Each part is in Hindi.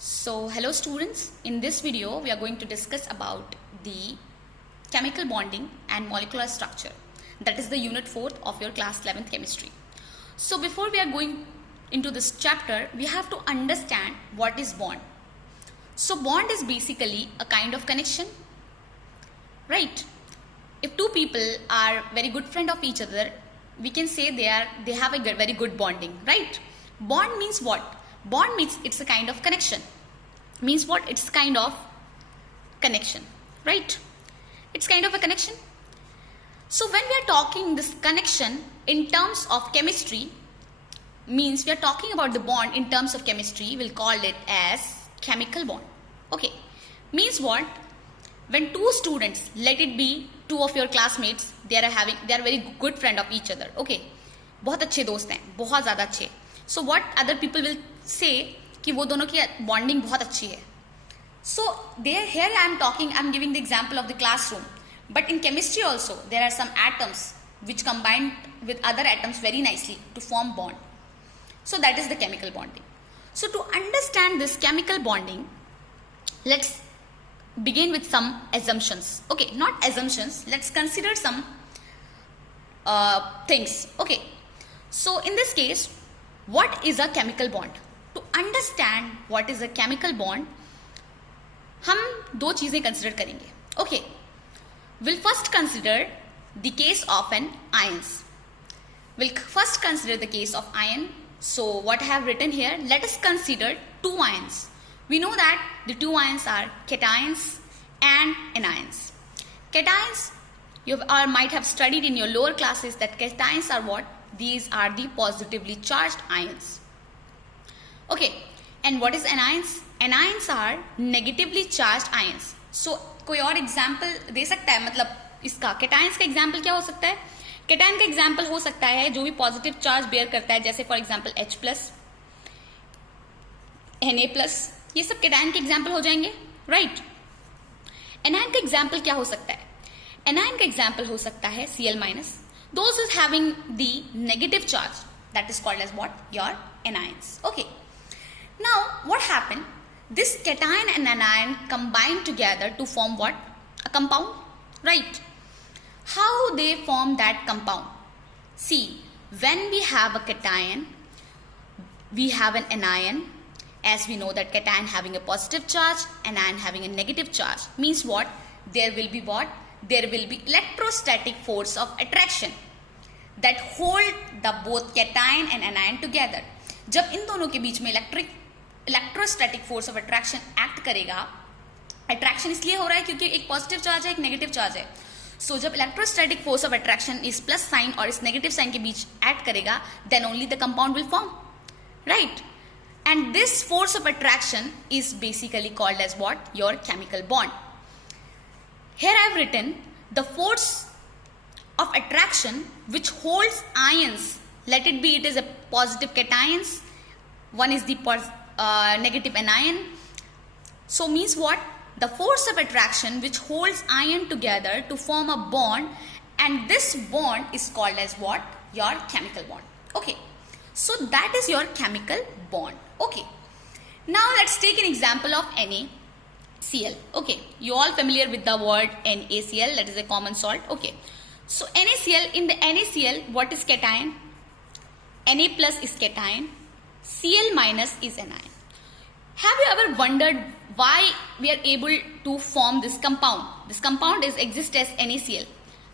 So hello students, in this video we are going to discuss about the chemical bonding and molecular structure. That is the unit 4th of your class 11th chemistry. So before we are going into this chapter, we have to understand what is bond. So bond is basically a kind of connection, right? If two people are very good friend of each other, we can say they have a very good bonding, right? Bond means what? Bond means it's a kind of connection. Means what? It's kind of connection, right? It's kind of a connection. So when we are talking this connection in terms of chemistry, means we are talking about the bond in terms of chemistry, we'll call it as chemical bond. Okay, means what? When two students, let it be two of your classmates, they are very good friend of each other. Okay, बहुत अच्छे दोस्त हैं, बहुत ज़्यादा अच्छे. So what other people will say कि वो दोनों की bonding बहुत अच्छी है. So here I'm giving the example of the classroom. But in chemistry also, there are some atoms which combine with other atoms very nicely to form bond. So that is the chemical bonding. So to understand this chemical bonding, let's begin with some assumptions. Okay, not assumptions, let's consider some things. Okay, so in this case, what is a chemical bond? To understand what is a chemical bond, हम दो चीजें consider करेंगे. Okay, we'll first consider the case of an ions. We'll first consider the case of ion. So what I have written here, let us consider two ions. We know that the two ions are cations and anions. Cations, you might have studied in your lower classes that cations are what? These are the positively charged ions. Okay, and what is anions? Anions are negatively charged ions. So कोई और एग्जाम्पल दे सकता है? मतलब इसका cations का एग्जाम्पल क्या हो सकता है? कैटायन का एग्जाम्पल हो सकता है जो भी पॉजिटिव चार्ज बेयर करता है, जैसे for example H plus, Na plus, ये सब कैटायन के एग्जाम्पल हो जाएंगे, राइट? एनायन का एग्जाम्पल क्या हो सकता है? एनायन का एग्जाम्पल हो सकता है Cl minus. Those is having the negative charge, that is called as what? Your anions. Okay. Now what happened? This cation and anion combine together to form what? A compound, right? How they form that compound? See, when we have a cation, we have an anion. As we know that cation having a positive charge, anion having a negative charge. Means what? There will be what? There will be electrostatic force of attraction that hold the both cation and anion together. जब इन दोनों के बीच में electrostatic force of attraction act करेगा, अट्रैक्शन इसलिए हो रहा है क्योंकि एक पॉजिटिव चार्ज है, एक नेगेटिव चार्ज है. सो जब इलेक्ट्रोस्टैटिक फोर्स ऑफ अट्रैक्शन इस प्लस साइन और इस नेगेटिव साइन के बीच एक्ट करेगा, then only the compound will form, right? And this force of attraction is basically called as what? Your chemical bond. Here I have written the force of attraction which holds ions. Let it be it is a positive cations, one is the negative anion. So means what? The force of attraction which holds ion together to form a bond, and this bond is called as what? Your chemical bond. Okay. So that is your chemical bond. Okay. Now let's take an example of NaCl. Okay. You all familiar with the word NaCl, that is a common salt. Okay. So NaCl, in the NaCl, what is cation? Na plus is cation. Cl minus is anion. Have you ever wondered why we are able to form this compound? This compound exists as NaCl.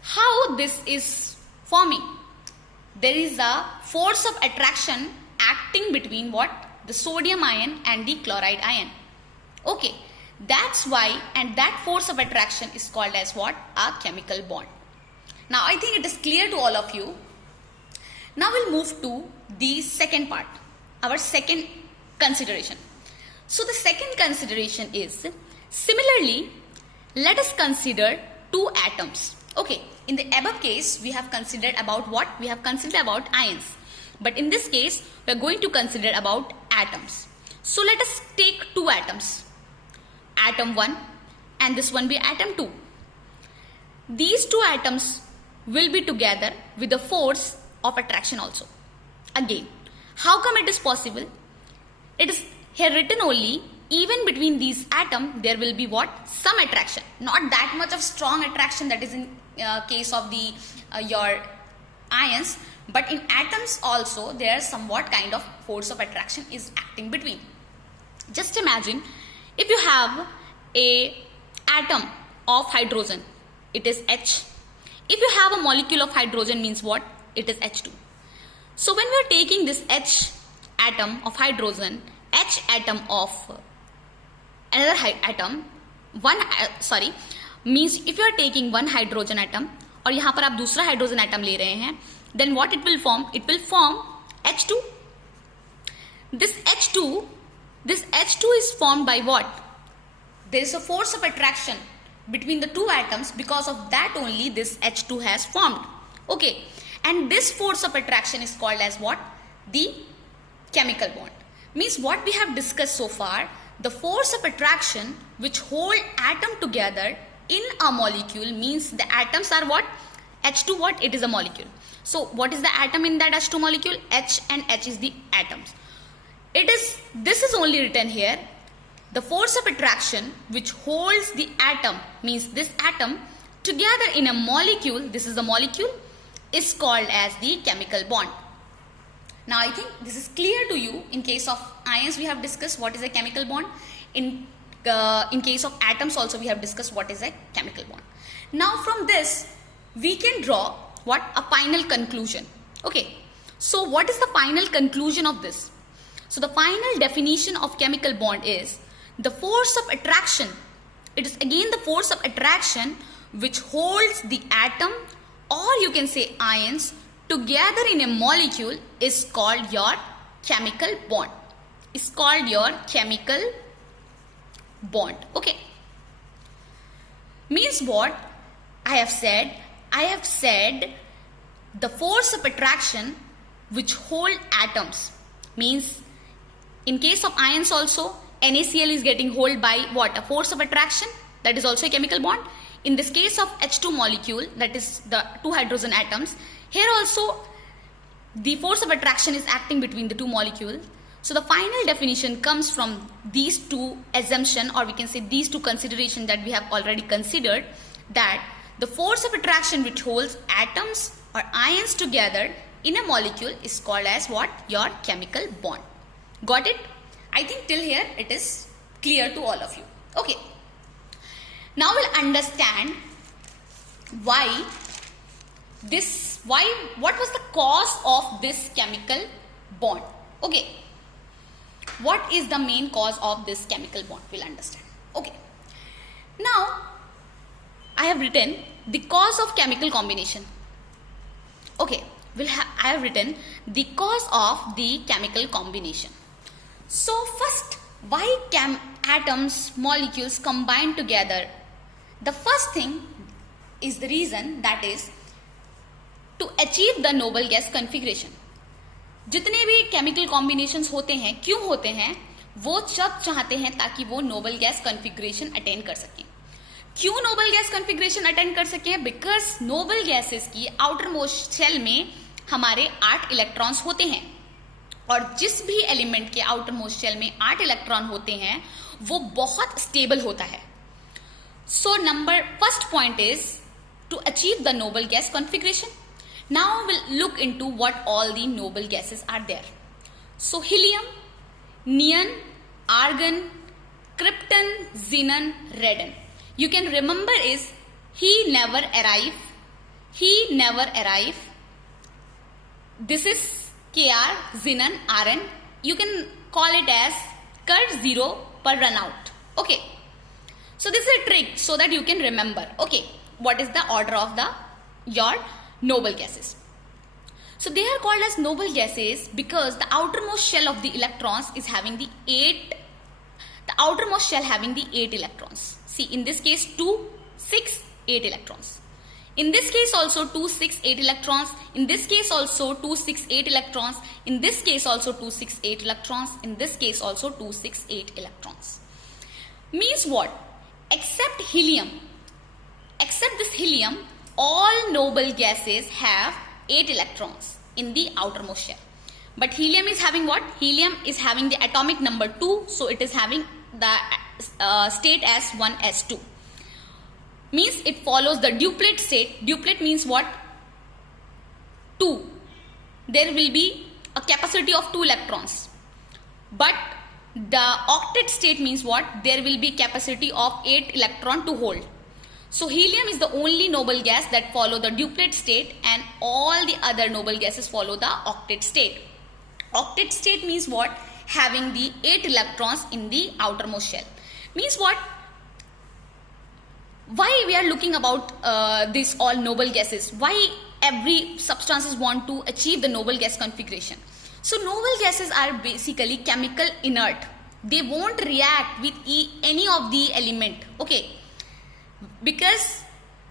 How this is forming? There is a force of attraction acting between what? The sodium ion and the chloride ion. Okay, that's why, and that force of attraction is called as what? A chemical bond. Now I think it is clear to all of you. Now we'll move to the second part, our second consideration. So the second consideration is, similarly, let us consider two atoms. Okay, in the above case, we have considered about what? We have considered about ions. But in this case, we are going to consider about atoms. So let us take two atoms. Atom 1 and this one be atom 2. These two atoms will be together with the force of attraction also. Again, how come it is possible? It is here written only even between these atoms there will be what? Some attraction. Not that much of strong attraction that is in case of the your ions, but in atoms also there somewhat kind of force of attraction is acting between. Just imagine if you have a atom of hydrogen, it is H. If you have a molecule of hydrogen, means what? It is H2. So when we are taking this H atom of hydrogen, H atom of another atom, means if you are taking one hydrogen atom और यहाँ पर आप दूसरा hydrogen atom ले रहे हैं, then what it will form? It will form H2. This H2 is formed by what? There is a force of attraction between the two atoms. Because of that only this H2 has formed. Okay, and this force of attraction is called as what? The chemical bond. Means what we have discussed so far, the force of attraction which hold atom together in a molecule, means the atoms are what? H2 what? It is a molecule. So what is the atom in that H2 molecule? H, and H is the atoms. This is only written here. The force of attraction which holds the atom, means this atom together in a molecule, this is the molecule, is called as the chemical bond. Now I think this is clear to you. In case of ions we have discussed what is a chemical bond. In case of atoms also we have discussed what is a chemical bond. Now from this we can draw what? A final conclusion. Okay, so what is the final conclusion of this? So the final definition of chemical bond is the force of attraction. It is again the force of attraction which holds the atom, or you can say ions, together in a molecule is called your chemical bond. Is called your chemical bond. Okay. Means what? I have said the force of attraction which hold atoms. Means in case of ions also, NaCl is getting held by what? A force of attraction. That is also a chemical bond. In this case of H2 molecule, that is the two hydrogen atoms, here also the force of attraction is acting between the two molecules. So the final definition comes from these two assumption, or we can say these two consideration that we have already considered, that the force of attraction which holds atoms or ions together in a molecule is called as what? Your chemical bond. Got it? I think till here it is clear to all of you. Okay. Now we'll understand what was the cause of this chemical bond. Okay. What is the main cause of this chemical bond? We'll understand. Okay. Now, I have written the cause of chemical combination. Okay. I have written the cause of the chemical combination. So first, why atoms, molecules combine together? The first thing is the reason, that is to achieve the noble gas configuration. जितने भी केमिकल कॉम्बिनेशंस होते हैं, क्यों होते हैं? वो सब चाहते हैं ताकि वो नोबल गैस कॉन्फ़िगरेशन अटेन कर सकें. क्यों नोबल गैस कॉन्फ़िगरेशन अटेन कर सकें? बिकॉज नोबल गैसेस की आउटर मोस्ट शेल में हमारे 8 इलेक्ट्रॉन्स होते हैं, और जिस भी एलिमेंट के आउटर मोस्ट शेल में 8 इलेक्ट्रॉन होते हैं वो बहुत स्टेबल होता है. So first point is to achieve the noble gas configuration. Now we'll look into what all the noble gases are there. So helium, neon, argon, krypton, xenon, radon. You can remember is he never arrive. This is Kr, xenon, Rn. You can call it as cut 0 per run out. Okay. So this is a trick so that you can remember. Okay. What is the order of your noble gases? So they are called as noble gases because the outermost shell of the electrons is having the outermost shell having the 8 electrons. See, in this case 2, 6, 8 electrons. In this case also 2, 6, 8 electrons. In this case also 2, 6, 8 electrons. In this case also 2, 6, 8 electrons. In this case also 2, 6, 8 electrons. Means what? Except this helium, all noble gases have 8 electrons in the outermost shell. But helium is having what? Helium is having the atomic number 2, so it is having the state as 1s2. Means it follows the duplet state. Duplet means what? 2. There will be a capacity of 2 electrons. But the octet state means what? There will be capacity of 8 electron to hold. So helium is the only noble gas that follow the duplet state, and all the other noble gases follow the octet state. Octet state means what? Having the 8 electrons in the outermost shell. Means what? Why we are looking about this all noble gases? Why every substances want to achieve the noble gas configuration? So noble gases are basically chemical inert. They won't react with any of the element. Okay. Because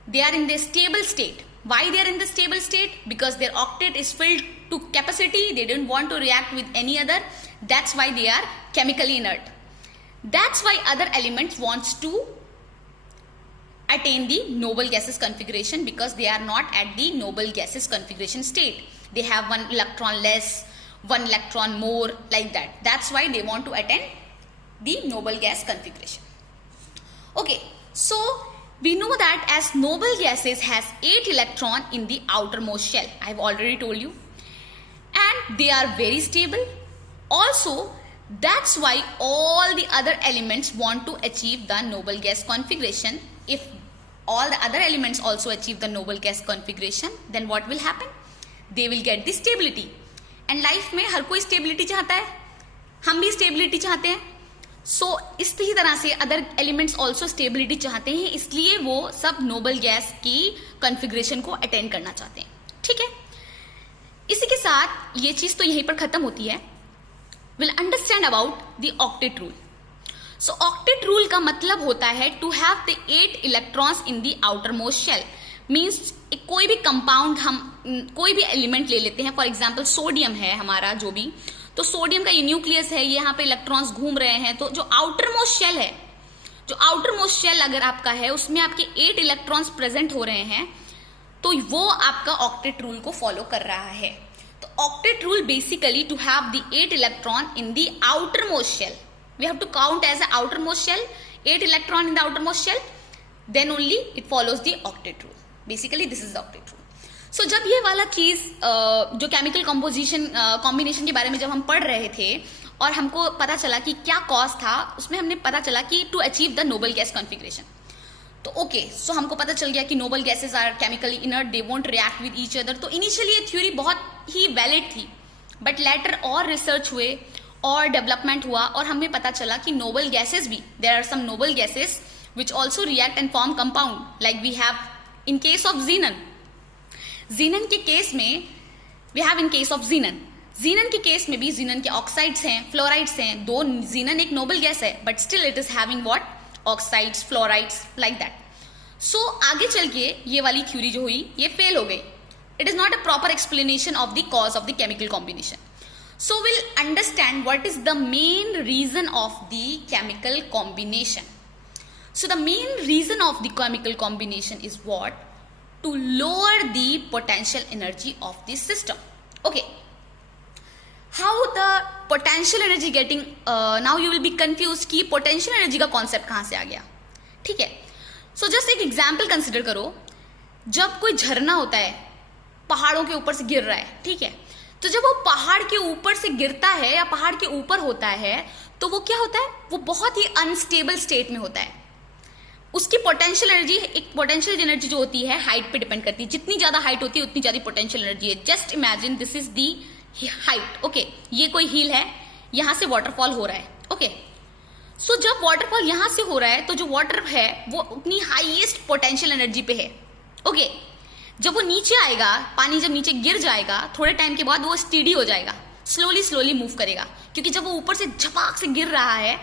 they are in the stable state. Why they are in the stable state? Because their octet is filled to capacity. They don't want to react with any other. That's why they are chemically inert. That's why other elements wants to attain the noble gases configuration, because they are not at the noble gases configuration state. They have 1 electron less, 1 electron more, like that. That's why they want to attain the noble gas configuration. Okay, so we know that as noble gases has 8 electron in the outermost shell. I have already told you. And they are very stable. Also, that's why all the other elements want to achieve the noble gas configuration. If all the other elements also achieve the noble gas configuration, then what will happen? They will get the stability. And life में हर कोई stability चाहता है, हम भी stability चाहते हैं. So इसी तरह से अदर एलिमेंट्स ऑल्सो स्टेबिलिटी चाहते हैं, इसलिए वो सब नोबल गैस की कॉन्फ़िगरेशन को अटेंड करना चाहते हैं. ठीक है, इसी के साथ ये चीज तो यहीं पर खत्म होती है. Will understand about the octet rule. So octet rule का मतलब होता है to have the 8 electrons in the outer most shell. Means कोई भी कंपाउंड, हम कोई भी एलिमेंट ले लेते हैं. फॉर एग्जाम्पल सोडियम है हमारा, जो भी, तो सोडियम का ये न्यूक्लियस है, ये यहाँ पे इलेक्ट्रॉन्स घूम रहे हैं. तो जो आउटर मोस्ट शेल है, जो आउटर मोस्ट शेल अगर आपका है, उसमें आपके 8 इलेक्ट्रॉन्स प्रेजेंट हो रहे हैं, तो वो आपका ऑक्टेट रूल को फॉलो कर रहा है. तो octet rule basically to have the 8 electron in the outer most shell. We have to count as a outer most shell, 8 electron in the outer most shell, then only it follows the octet rule. Basically this is the octet rule. So जब ये वाला चीज जो केमिकल कॉम्पोजिशन कॉम्बिनेशन के बारे में जब हम पढ़ रहे थे और हमको पता चला कि क्या कॉज था, उसमें हमने पता चला कि to achieve the noble gas configuration. तो ओके, सो हमको पता चल गया कि noble gases are chemically inert, they won't react with each other. तो इनिशियली ये थ्योरी बहुत ही वैलिड थी, बट लेटर और रिसर्च हुए और डेवलपमेंट हुआ और हमें पता चला कि नोबल गैसेस भी, there are some noble gases which also react and form compound, like we have in case of xenon. Xenon के केस में we have in case of xenon. Xenon के केस में भी जीनन के ऑक्साइड्स हैं, फ्लोराइड्स हैं. दो जीनन एक नोबल गैस है, but still it is having what? Oxides, fluorides, like that. So आगे चल के ये वाली थ्योरी जो हुई ये फेल हो गई. It is not a proper explanation of the cause of the chemical combination. So will understand what is the main reason of the chemical combination. So the main reason of the chemical combination is what? To lower the potential energy of the system. Okay, how the potential energy getting now you will be confused कि potential energy का concept कहाँ से आ गया. ठीक है, so just एक example consider करो. जब कोई झरना होता है, पहाड़ों के ऊपर से गिर रहा है, ठीक है, तो जब वो पहाड़ के ऊपर से गिरता है या पहाड़ के ऊपर होता है, तो वो क्या होता है? वो बहुत ही अनस्टेबल स्टेट में होता है. उसकी पोटेंशियल एनर्जी, एक पोटेंशियल एनर्जी जो होती है हाइट पे डिपेंड करती है. जितनी ज्यादा हाइट होती है उतनी ज्यादा पोटेंशियल एनर्जी है. Just imagine this is the height. Okay, ये कोई हिल है, यहां से वाटरफॉल हो रहा है. ओके, सो जब वाटरफॉल यहां से हो रहा है तो जो वाटर है वो अपनी हाईएस्ट पोटेंशियल एनर्जी पे है. ओके, जब वो नीचे आएगा, पानी जब नीचे गिर जाएगा, थोड़े टाइम के बाद वो स्टीडी हो जाएगा, स्लोली स्लोली मूव करेगा. क्योंकि जब वो ऊपर से झपाक से गिर रहा है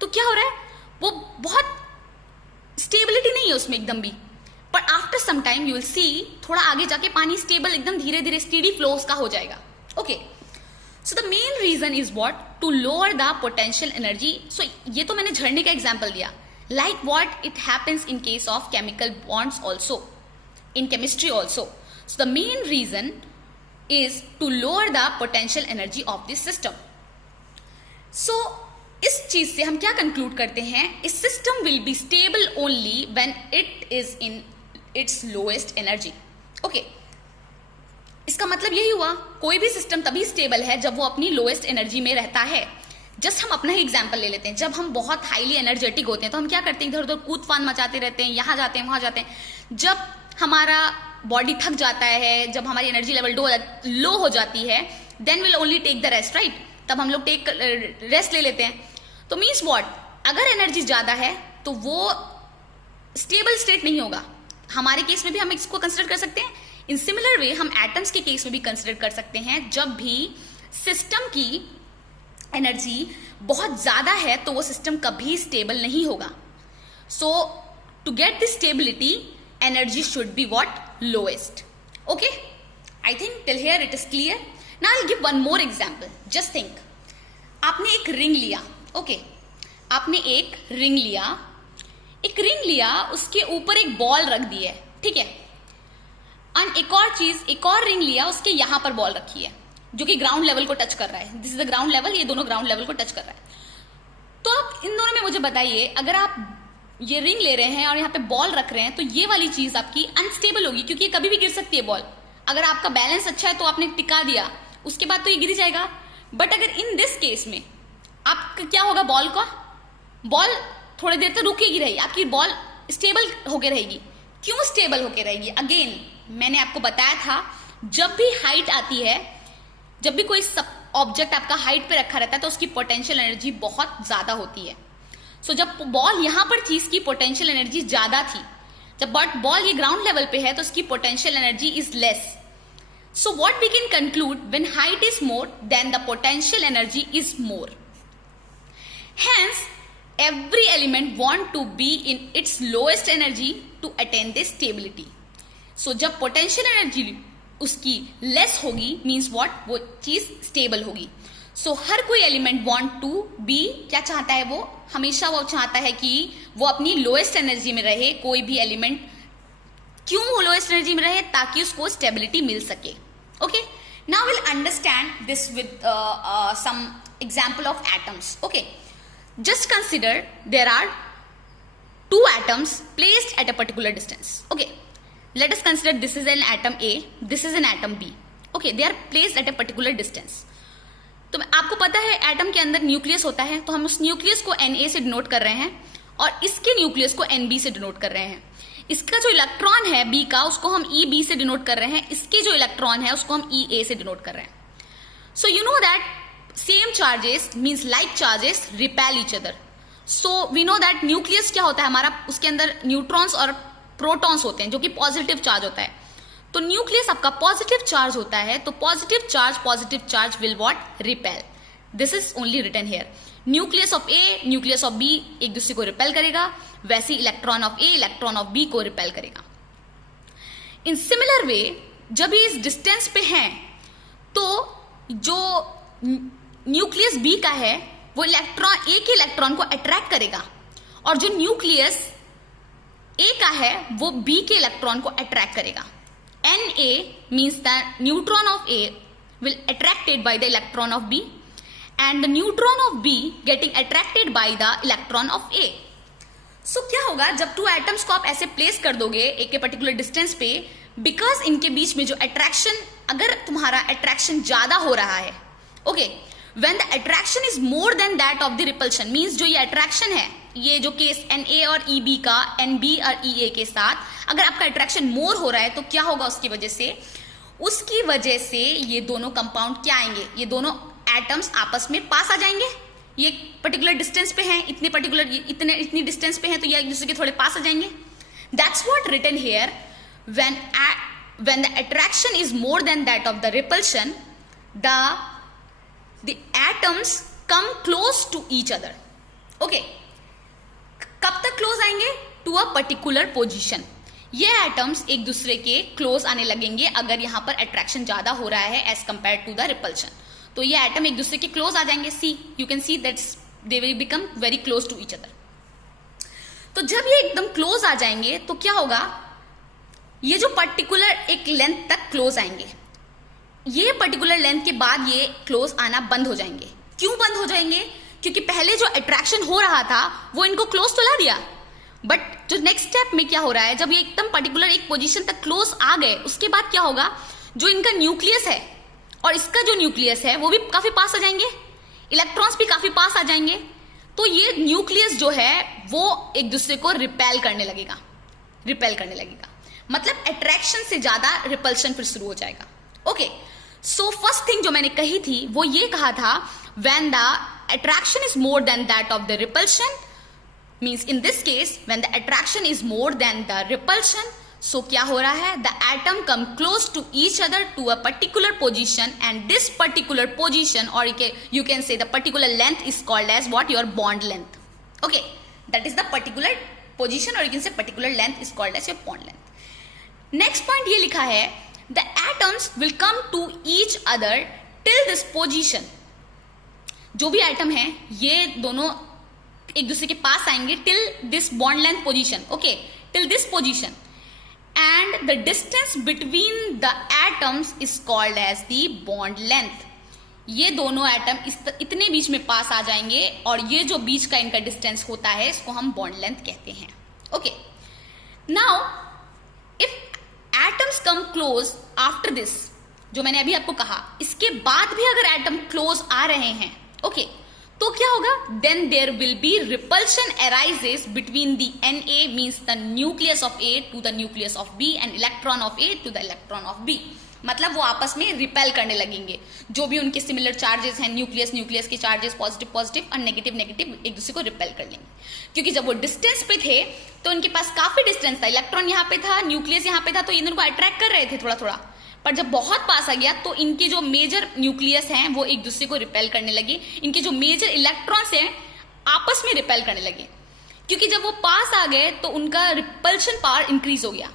तो क्या हो रहा है? वो बहुत स्टेबिलिटी नहीं है उसमें एकदम भी. पर after some time you will see, थोड़ा आगे जाके पानी स्टेबल, एकदम धीरे धीरे स्टीडी फ्लो उसका हो जाएगा. Okay, so the main reason is what? To lower the potential energy. So ये तो मैंने झरने का एग्जांपल दिया. Like what it happens in case of chemical bonds also, in chemistry also. So the main reason is to lower the potential energy of the system. So इस चीज से हम क्या कंक्लूड करते हैं, इस system will be stable only when it is in its lowest energy. Okay, इसका मतलब यही हुआ कोई भी सिस्टम तभी स्टेबल है जब वो अपनी लोएस्ट एनर्जी में रहता है. जस्ट हम अपना ही एग्जाम्पल ले लेते हैं. जब हम बहुत हाईली एनर्जेटिक होते हैं तो हम क्या करते हैं, इधर उधर कूद फान मचाते रहते हैं, यहाँ जाते हैं वहां जाते हैं. जब हमारा बॉडी थक जाता है, जब हमारी एनर्जी लेवल लो हो जाती है, then will only take the rest, right. तब हम लोग रेस्ट ले लेते हैं. तो मीन्स व्हाट, अगर एनर्जी ज्यादा है तो वो स्टेबल स्टेट नहीं होगा. हमारे केस में भी हम इसको कंसिडर कर सकते हैं. इन सिमिलर वे हम एटम्स के केस में भी कंसिडर कर सकते हैं. जब भी सिस्टम की एनर्जी बहुत ज्यादा है तो वो सिस्टम कभी स्टेबल नहीं होगा. So to get this stability energy should be what, lowest. Okay, I think till here it is clear. Now I will give one more example. Just think, आपने एक रिंग लिया. ओके, आपने एक रिंग लिया, उसके ऊपर एक बॉल रख दी है, ठीक है. एंड एक और रिंग लिया, उसके यहां पर बॉल रखी है जो कि ग्राउंड लेवल को टच कर रहा है. This is the ground level, ये दोनों ग्राउंड लेवल को टच कर रहा है. तो आप इन दोनों में मुझे बताइए, अगर आप ये रिंग ले रहे हैं और यहाँ पे बॉल रख रहे हैं तो ये वाली चीज आपकी अनस्टेबल होगी, क्योंकि कभी भी गिर सकती है बॉल. अगर आपका बैलेंस अच्छा है तो आपने टिका दिया, उसके बाद तो ये गिर जाएगा. बट अगर इन दिस केस में आपका क्या होगा, बॉल थोड़ी देर तक रुकेगी रहेगी, आपकी बॉल स्टेबल होके रहेगी. क्यों स्टेबल होके रहेगी? अगेन मैंने आपको बताया था, जब भी हाइट आती है, जब भी कोई ऑब्जेक्ट आपका हाइट पे रखा रहता है तो उसकी पोटेंशियल एनर्जी बहुत ज्यादा होती है. सो जब बॉल यहां पर थी, इसकी पोटेंशियल एनर्जी ज्यादा थी. जब बॉल ये ग्राउंड लेवल पे है तो इसकी potential energy is less. So what we can conclude, when height is more, then the potential energy is more. Hence, every element want to be in its lowest energy to attain this stability. So जब potential energy उसकी less होगी, means what, वो चीज stable होगी. So हर कोई element want to be, क्या चाहता है वो, हमेशा वो चाहता है कि वो अपनी lowest energy में रहे. कोई भी element क्यों lowest energy में रहे, ताकि उसको stability मिल सके. Okay, now we'll understand this with some example of atoms. Okay, just consider there are two atoms placed at a particular distance. Okay, let us consider this is an atom A, this is an atom B. Okay, they are placed at a particular distance. तो आपको पता है एटम के अंदर न्यूक्लियस होता है, तो हम उस न्यूक्लियस को Na से डिनोट कर रहे हैं और इसके न्यूक्लियस को Nb से डिनोट कर रहे हैं. इसका जो इलेक्ट्रॉन है बी का, उसको हम Eb से डिनोट कर रहे हैं. इसके जो इलेक्ट्रॉन है उसको हम Ea से डिनोट कर रहे हैं. So you know that same charges means like charges repel each other. So we know that nucleus क्या होता है हमारा, उसके अंदर न्यूट्रॉन्स और प्रोटॉन्स होते हैं जो कि पॉजिटिव चार्ज होता है. तो न्यूक्लियस आपका पॉजिटिव चार्ज होता है, तो positive charge will what, repel. This is only written here. Nucleus of A, nucleus of B एक दूसरे को रिपेल करेगा, वैसे electron of A electron of B को रिपेल करेगा. इन सिमिलर वे जब ये इस डिस्टेंस पे हैं तो जो न्यूक्लियस बी का है वो इलेक्ट्रॉन ए के इलेक्ट्रॉन को अट्रैक्ट करेगा, और जो न्यूक्लियस ए का है वो बी के इलेक्ट्रॉन को अट्रैक्ट करेगा. Na means the neutron of A will attracted by the electron of B and the neutron of B getting attracted by the electron of A. So क्या होगा जब टू एटम्स को आप ऐसे प्लेस कर दोगे एक के पर्टिकुलर डिस्टेंस पे, बिकॉज इनके बीच में जो अट्रैक्शन, अगर तुम्हारा अट्रैक्शन ज्यादा हो रहा है, okay, when the attraction is more than that of the repulsion, means जो ये अट्रैक्शन है, ये जो केस Na और Eb का Nb और Ea के साथ, अगर आपका अट्रैक्शन मोर हो रहा है तो क्या होगा उसकी वजह से ये दोनों कंपाउंड क्या आएंगे, ये दोनों एटम्स आपस में पास आ जाएंगे. ये पर्टिकुलर डिस्टेंस पे हैं, इतनी डिस्टेंस पे हैं, तो ये एक दूसरे के थोड़े पास आ जाएंगे. That's what written here, when the attraction is more than that of the repulsion, the atoms come close to each other. Okay, कब तक क्लोज आएंगे, टू अ पर्टिकुलर पोजीशन. ये एटम्स एक दूसरे के क्लोज आने लगेंगे अगर यहां पर अट्रैक्शन ज्यादा हो रहा है as compare to the repulsion. तो ये एटम एक दूसरे के क्लोज आ जाएंगे. See you can see that they will become very close to each other. तो जब ये एकदम क्लोज आ जाएंगे तो क्या होगा, ये जो पर्टिकुलर एक लेंथ तक क्लोज आएंगे, ये पर्टिकुलर लेंथ के बाद ये क्लोज आना बंद हो जाएंगे। क्यों बंद हो जाएंगे? क्योंकि पहले जो अट्रैक्शन हो रहा था वो इनको क्लोज तो ला दिया, बट जो नेक्स्ट स्टेप में क्या हो रहा है, जब ये एकदम पर्टिकुलर एक पोजीशन तक क्लोज आ गए, उसके बाद क्या होगा, जो इनका न्यूक्लियस है और इसका जो न्यूक्लियस है वो भी काफी पास आ जाएंगे, इलेक्ट्रॉन्स भी काफी पास आ जाएंगे। तो ये न्यूक्लियस जो है वो एक दूसरे को रिपेल करने लगेगा, मतलब अट्रैक्शन से ज्यादा रिपल्शन फिर शुरू हो जाएगा। ओके, सो फर्स्ट थिंग जो मैंने कही थी वो ये कहा था, when the attraction is more than that of the repulsion, means in this case when the attraction is more than the repulsion, so क्या हो रहा है, the atom come close to each other to a particular position, and this particular position और you can say the particular length is called as what, your bond length. Okay, that is the particular position और यू कैन से particular length is called as your bond length. Next point ये लिखा है, the atoms will come to each other till this position. जो भी एटम है ये दोनों एक दूसरे के पास आएंगे till this bond length position, okay, till this position, and the distance between the atoms is called as the bond length. ये दोनों एटम इतने बीच में पास आ जाएंगे और ये जो बीच का इनका डिस्टेंस होता है इसको हम बॉन्ड लेंथ कहते हैं। Okay, now if atoms come close after this, जो मैंने अभी आपको कहा, इसके बाद भी अगर एटम क्लोज आ रहे हैं, ओके, तो क्या होगा, then there will be repulsion arises between the Na, means the nucleus of A to the nucleus of B and electron of A to the electron of B। मतलब वो आपस में रिपेल करने लगेंगे, जो भी उनके सिमिलर चार्जेस हैं, न्यूक्लियस के चार्जेस पॉजिटिव और नेगेटिव एक दूसरे को रिपेल कर लेंगे। क्योंकि जब वो डिस्टेंस पे थे तो उनके पास काफी डिस्टेंस था, इलेक्ट्रॉन यहाँ पे था, न्यूक्लियस यहाँ पे था, तो ये इनको अट्रैक्ट कर रहे थे थोड़ा थोड़ा, पर जब बहुत पास आ गया तो इनके जो मेजर न्यूक्लियस हैं वो एक दूसरे को रिपेल करने लगे, इनके जो मेजर इलेक्ट्रॉन्स हैं आपस में रिपेल करने लगे, क्योंकि जब वो पास आ गए तो उनका रिपल्शन पावर इंक्रीज हो गया।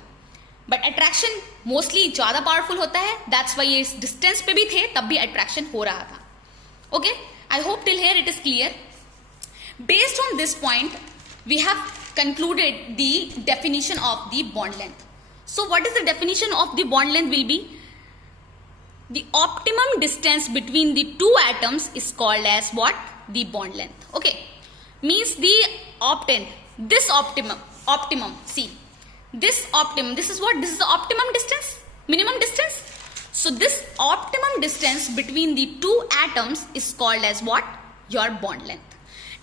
बट अट्रैक्शन मोस्टली ज्यादा पावरफुल होता है, दैट्स वाई ये इस डिस्टेंस पे भी थे तब भी अट्रैक्शन हो रहा था। Okay, I hope till here it is clear. Based on this point we have concluded the definition of the bond length. So what is the definition of the bond length will be? The optimum distance between the two atoms is called as what? The bond length. Okay, means the this optimum, see, this is what? This is the optimum distance, minimum distance. So this optimum distance between the two atoms is called as what? Your bond length.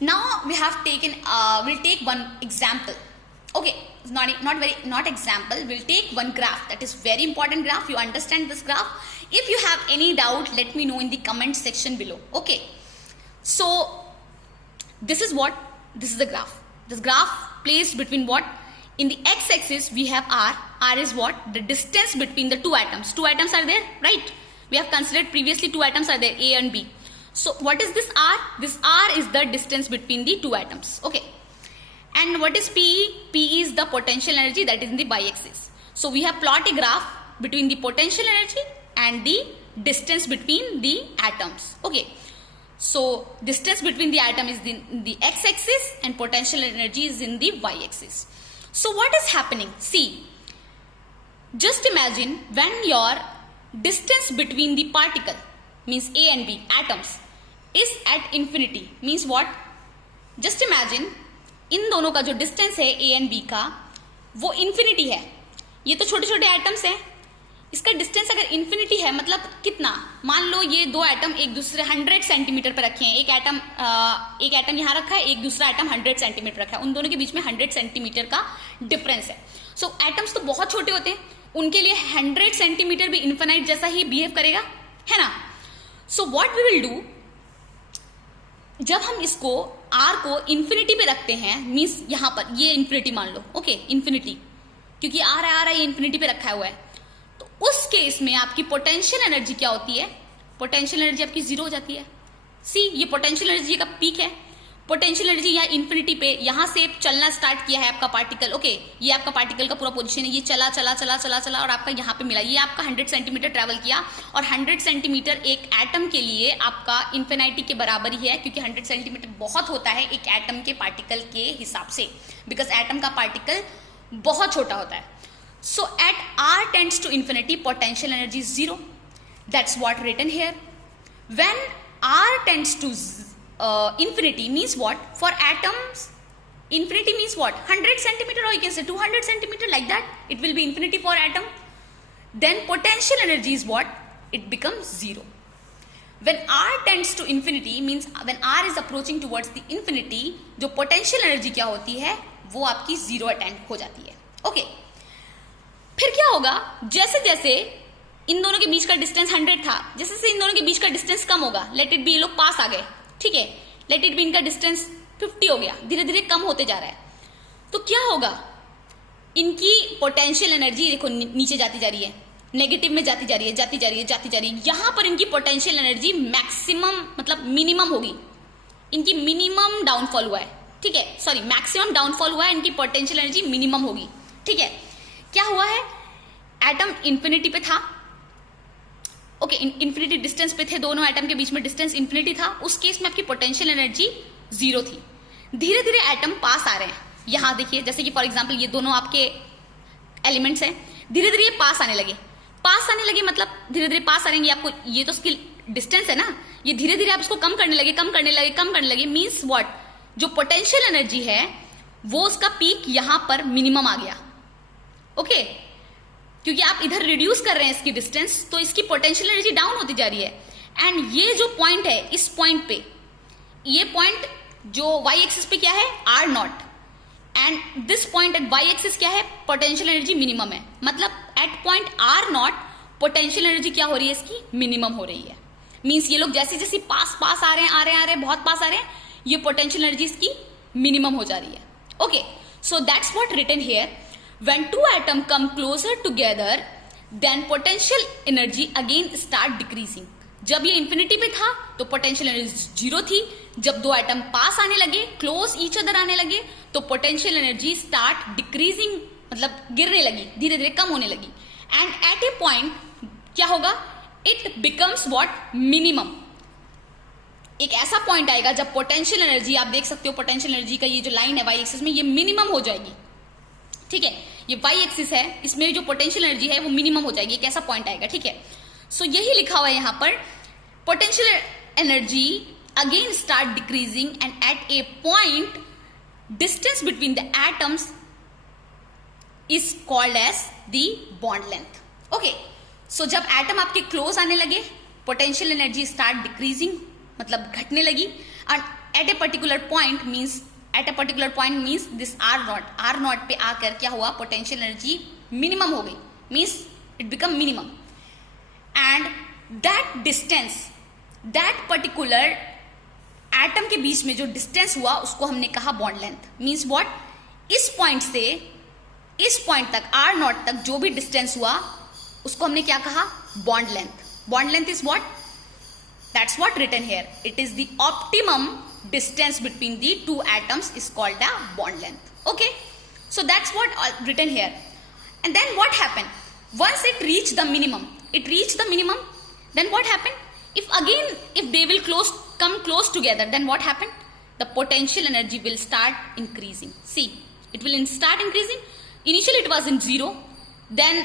Now we have taken we'll take one example. Okay, not example, we'll take one graph, that is very important graph. You understand this graph? If you have any doubt, let me know in the comment section below. Okay, so this is what? This is the graph. This graph placed between what? In the x-axis we have r is what? The distance between the two atoms. Two atoms are there, right? We have considered previously two atoms are there, A and B. So what is this r? This r is the distance between the two atoms. Okay. And what is Pe? Pe is the potential energy that is in the y-axis. So we have plot a graph between the potential energy and the distance between the atoms. Okay. So distance between the atom is in the x-axis and potential energy is in the y-axis. So what is happening? See, just imagine when your distance between the particle, means A and B, atoms, is at infinity, means what? Just imagine इन दोनों का जो डिस्टेंस है A एंड B का वो इन्फिनिटी है। ये तो छोटे छोटे एटम्स हैं, इसका डिस्टेंस अगर इन्फिनिटी है मतलब कितना? मान लो ये दो एटम एक दूसरे 100 सेंटीमीटर पर रखे हैं, एक एटम यहाँ रखा है, एक दूसरा एटम 100 सेंटीमीटर रखा है, उन दोनों के बीच में 100 सेंटीमीटर का डिफरेंस है। सो एटम्स तो बहुत छोटे होते हैं, उनके लिए 100 सेंटीमीटर भी इन्फिनाइट जैसा ही बिहेव करेगा, है ना? So what we will do, जब हम इसको r को इन्फिनिटी पे रखते हैं, मीन्स यहां पर ये इन्फिनिटी मान लो, ओके, इन्फिनिटी, क्योंकि आ रहा है ये इन्फिनिटी पे रखा हुआ है, तो उस केस में आपकी पोटेंशियल एनर्जी क्या होती है? पोटेंशियल एनर्जी आपकी जीरो हो जाती है। सी, ये पोटेंशियल एनर्जी का पीक है। पोटेंशियल एनर्जी यहाँ इन्फिनिटी पे, यहां से चलना स्टार्ट किया है आपका पार्टिकल, ओके, ये आपका पार्टिकल का पूरा पोजीशन है, ये चला चला चला चला चला और आपका यहाँ पे मिला, ये आपका 100 सेंटीमीटर ट्रेवल किया, और 100 सेंटीमीटर एक एटम के लिए आपका इन्फिनिटी के बराबर ही है, क्योंकि 100 सेंटीमीटर बहुत होता है एक एटम के पार्टिकल के हिसाब से, बिकॉज एटम का पार्टिकल बहुत छोटा होता है। So at r tends to infinity, potential energy zero. That's what written here. When R tends to infinity means what? For atoms, infinity means what? 100 centimeter, or you can say 200 centimeter, like that. It will be infinity for atom. Then potential energy is what? It becomes zero. When R tends to infinity means when R is approaching towards the infinity, जो potential energy क्या होती है वो आपकी जीरो अटेंड हो जाती है. ओके, फिर क्या होगा? जैसे जैसे इन दोनों के बीच का डिस्टेंस 100 था, जैसे जैसे इन दोनों के बीच का डिस्टेंस कम होगा, लेट इट बी ये लोग पास आ गए, ठीक है, लेट इट बी इनका डिस्टेंस 50 हो गया, धीरे धीरे कम होते जा रहा है, तो क्या होगा? इनकी पोटेंशियल एनर्जी देखो नीचे जाती जा रही है, नेगेटिव में जाती जा रही है, जाती जा रही है, जाती जा रही है. यहां पर इनकी पोटेंशियल एनर्जी मैक्सिमम मतलब मिनिमम होगी, इनकी मिनिमम डाउनफॉल हुआ है, ठीक है, सॉरी मैक्सिमम डाउनफॉल हुआ है, इनकी पोटेंशियल एनर्जी मिनिमम होगी, ठीक है. क्या हुआ है? एटम इंफिनिटी पे था, ओके, इंफिनिटी डिस्टेंस पे थे, दोनों एटम के बीच में डिस्टेंस इंफिनिटी था, उस केस में आपकी पोटेंशियल एनर्जी जीरो थी. धीरे धीरे एटम पास आ रहे हैं, यहां देखिए, जैसे कि फॉर एग्जांपल ये दोनों आपके एलिमेंट्स हैं, धीरे धीरे ये पास आने लगे, पास आने लगे मतलब धीरे धीरे पास आ रहेंगे. आपको ये तो इसकी डिस्टेंस है ना, ये धीरे धीरे आप इसको कम करने लगे, कम करने लगे, कम करने लगे, मीन्स व्हाट? जो पोटेंशियल एनर्जी है वो उसका पीक यहां पर मिनिमम आ गया, ओके, क्योंकि आप इधर रिड्यूस कर रहे हैं इसकी डिस्टेंस, तो इसकी पोटेंशियल एनर्जी डाउन होती जा रही है. एंड ये जो पॉइंट है, इस पॉइंट पे, ये पॉइंट जो वाई एक्सिस पे क्या है? R naught, and this point at Y axis क्या है? पोटेंशियल एनर्जी मिनिमम है. मतलब at point R naught potential energy क्या हो रही है? इसकी मिनिमम हो रही है. मीन्स ये लोग जैसे जैसे पास पास आ रहे हैं, आ रहे हैं, आ रहे हैं, बहुत पास आ रहे हैं, ये पोटेंशियल एनर्जी इसकी मिनिमम हो जा रही है. Okay, so that's what written here. When two atoms come closer together, then potential energy again start decreasing. जब ये इंफिनिटी पे था तो पोटेंशियल एनर्जी जीरो थी, जब दो एटम पास आने लगे, क्लोज ईच अदर आने लगे, तो पोटेंशियल एनर्जी स्टार्ट डिक्रीजिंग, मतलब गिरने लगी, धीरे धीरे कम होने लगी. एंड एट ए पॉइंट क्या होगा? It becomes what? मिनिमम. एक ऐसा पॉइंट आएगा जब पोटेंशियल एनर्जी, आप देख सकते हो पोटेंशियल एनर्जी का ये जो लाइन है वाई एक्सिस में, ये मिनिमम हो जाएगी, ठीक है, ये वाई एक्सिस है, इसमें जो पोटेंशियल एनर्जी है वो मिनिमम हो जाएगी. एक ऐसा पॉइंट आएगा, ठीक है. सो यही लिखा हुआ है यहां पर, potential energy again start decreasing and at a point distance between the atoms is called as the bond length. Okay, so जब एटम आपके क्लोज आने लगे, पोटेंशियल एनर्जी स्टार्ट डिक्रीजिंग, मतलब घटने लगी, and at a particular point means, at a particular point means this R naught पे आकर क्या हुआ? पोटेंशियल एनर्जी मिनिमम हो गई, means it become minimum. And that distance, that particular atom के बीच में जो डिस्टेंस हुआ उसको हमने कहा बॉन्ड लेंथ. Means what? इस पॉइंट से इस पॉइंट तक, आर नॉट तक जो भी डिस्टेंस हुआ उसको हमने क्या कहा? Bond length. Bond length is what? That's what written here. It is the optimum distance between the two atoms is called a bond length. Okay, so that's what written here. And then what happened? Once it reached the minimum, then what happened? If they will come close together, then what happened? The potential energy will start increasing. See, it will start increasing. Initially it was in zero, then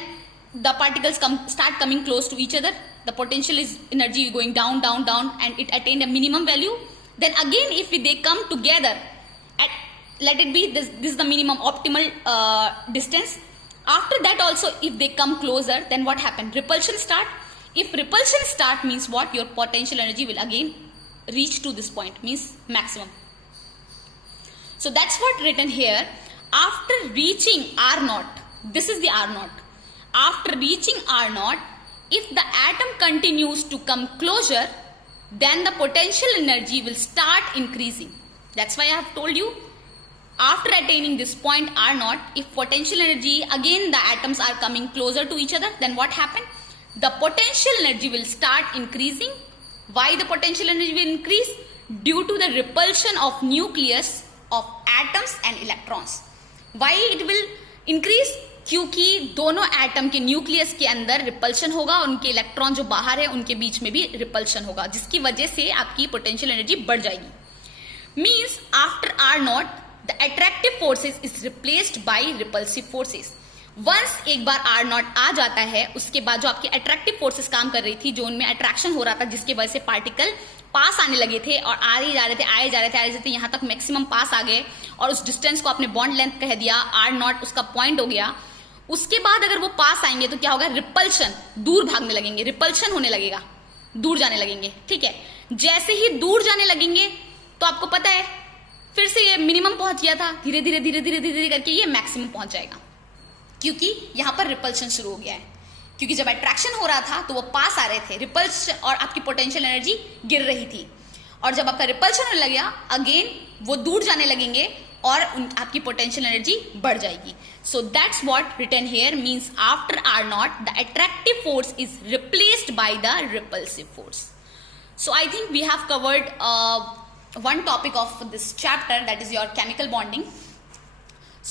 the particles start coming close to each other, the potential energy going down, down, down, and it attained a minimum value. Then again if they come together at, let it be this is the minimum optimal distance. After that also if they come closer, then what happened? Repulsion start. If repulsion start means what? Your potential energy will again reach to this point, means maximum. So that's what written here. After reaching R naught, this is the R naught. After reaching R naught, if the atom continues to come closer, then the potential energy will start increasing. That's why I have told you, after attaining this point R naught, if potential energy, again the atoms are coming closer to each other, then what happened? The potential energy will start increasing. Why the potential energy will increase? Due to the repulsion of nucleus of atoms and electrons. Why it will increase? क्योंकि दोनों एटम के न्यूक्लियस के अंदर रिपल्शन होगा, उनके इलेक्ट्रॉन जो बाहर है उनके बीच में भी रिपल्शन होगा, जिसकी वजह से आपकी पोटेंशियल एनर्जी बढ़ जाएगी. Means after R naught the attractive forces is replaced by repulsive forces. Once एक बार आर नॉट आ जाता है, उसके बाद जो आपकी अट्रैक्टिव फोर्सेस काम कर रही थी, जो उनमें अट्रैक्शन हो रहा था, जिसकी वजह से पार्टिकल पास आने लगे थे और आ ही जा रहे थे, आए जा रहे थे, आए जा रहे थे, यहां तक मैक्सिमम पास आ गए और उस डिस्टेंस को आपने बॉन्ड लेंथ कह दिया, आर नॉट उसका पॉइंट हो गया। उसके बाद अगर वो पास आएंगे तो क्या होगा, रिपल्शन, दूर भागने लगेंगे, रिपल्शन होने लगेगा, दूर जाने लगेंगे। ठीक है, जैसे ही दूर जाने लगेंगे तो आपको पता है फिर से ये मिनिमम पहुंच गया था, धीरे धीरे धीरे धीरे धीरे करके ये मैक्सिमम पहुंच जाएगा, क्योंकि यहां पर रिपल्शन शुरू हो गया है। क्योंकि जब अट्रैक्शन हो रहा था तो वो पास आ रहे थे, रिपल्शन, और आपकी पोटेंशियल एनर्जी गिर रही थी, और जब आपका रिपल्शन होने लगा अगेन वो दूर जाने लगेंगे और आपकी पोटेंशियल एनर्जी बढ़ जाएगी। So that's what written here means after R naught the attractive force is replaced by the repulsive force. So I think we have covered one topic of this chapter, that is your chemical bonding.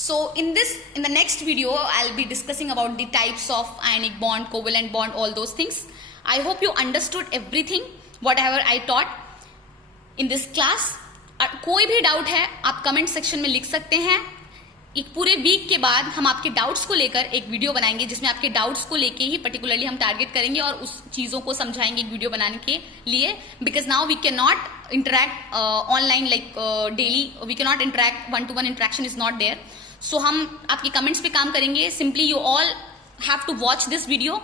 So in the next video I'll be discussing about the types of ionic bond, covalent bond, all those things. I hope you understood everything whatever I taught in this class. कोई भी डाउट है आप कमेंट सेक्शन में लिख सकते हैं। एक पूरे वीक के बाद हम आपके डाउट्स को लेकर एक वीडियो बनाएंगे, जिसमें आपके डाउट्स को लेके ही पर्टिकुलरली हम टारगेट करेंगे और उस चीज़ों को समझाएंगे एक वीडियो बनाने के लिए। Because now we can not interact online like daily, we can not interact, 1-to-1 interaction is not there. So हम आपके कमेंट्स पे काम करेंगे। Simply you all have to watch this video,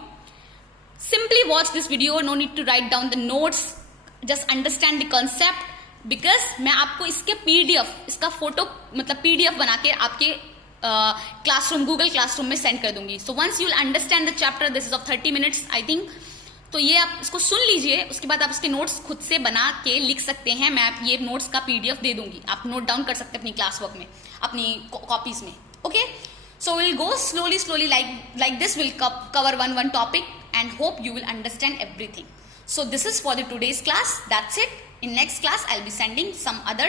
simply watch this video, no need to write down the notes, just understand the concept. Because मैं आपको इसके पीडीएफ, इसका फोटो मतलब पीडीएफ बना के आपके क्लासरूम, गूगल क्लासरूम में सेंड कर दूंगी। So once you will understand the chapter, this is of 30 minutes I think, तो ये आप इसको सुन लीजिए, उसके बाद आप इसके नोट्स खुद से बना के लिख सकते हैं। मैं ये नोट्स का पीडीएफ दे दूंगी, आप नोट डाउन कर सकते हैं अपनी क्लास वर्क में, अपनी कॉपीज में। Okay, so will go slowly like this, will cover one topic and hope you will understand everything. So this is for the today's class, that's it. In next class I'll be sending some other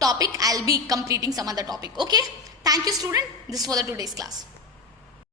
topic, I'll be completing some other topic. Okay, thank you student, this is for the today's class.